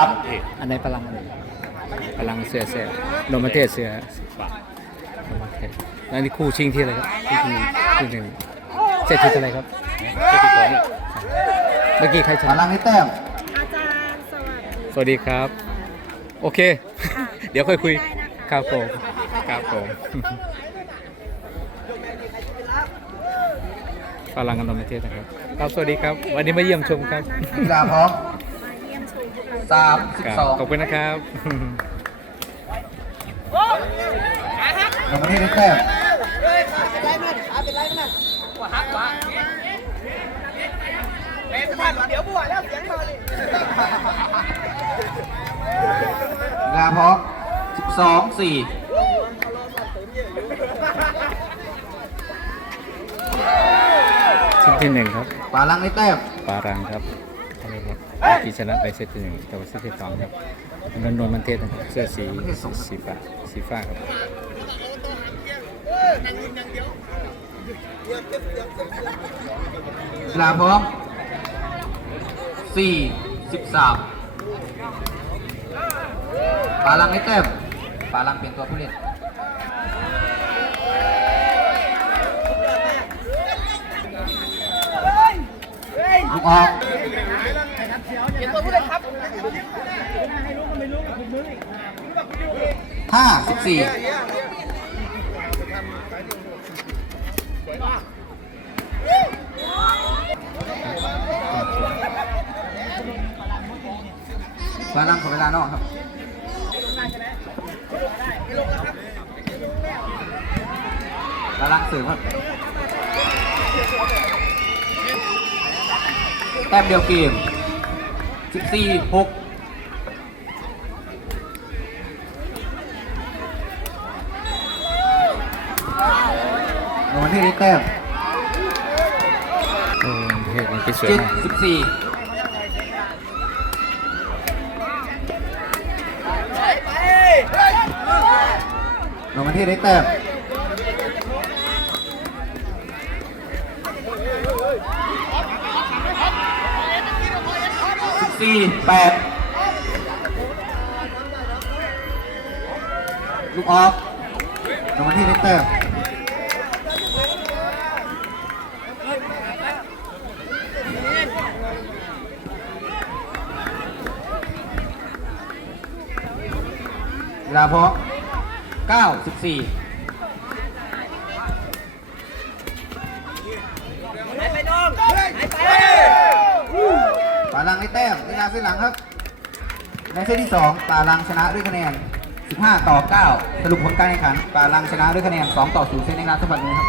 ครับอันไหนพลังอันไหนพลังเสือเสือโนมาเทศเสือโอเคแล้วนี่คู่ชิงที่อะไรครับคู่ชิงคู่หนึ่งเซตที่เท่าไหรครับเซตที่สองเมื่อกี้ใครชพลันะงให้แต้มอาจารย์สวัสดีสวัสดีครับ โอเค เดี๋ยวค่อยคุยครับผมครับผมพลังกันโนมาเทศนะครับ ครับสวัสดีครับ วันนี้มาเยี่ยมชมครับกีฬาพร้อม สามสิบครับสองขอบคุณนะครับลงมาที่ได้แต้มกีฬาพร้อมสิบสองสี่ชิ้นที่หนึ่งครับ ปาลังได้แต้มปารังครับอะไรครับ ที่ชนะไปเซตที่หนึ่งแต่ว่าเซตที่สองครับนนนนมันเทศนะครับเสื้อสีสีฟ้าสีฟ้าครับกีฬาพร้อมสี่สิบสามปาลังได้แต้มปาลังเป็นตัวผู้เล่นลูกออก ห้าสิบสี่ปาลังขอเวลานอกครับปาลังสริมครับ แต้มเดียวเกม 14 6ลงมาที่ได้แต้มโอ้เทศนี่สวยมาก74ลงมาที่ได้แต้ม สี่แปดลูกออกรางวัที่นิเตอร์เวลาพอ94 ลังได้แต้มเวลาเส้นหลังครับ ในเซตที่ 2ป่าลังชนะด้วยคะแนน 15 ต่อ 9 สรุปผลการแข่งขันป่าลังชนะด้วยคะแนน 2 ต่อ 0เซตในนัดสัปดาห์นี้ครับ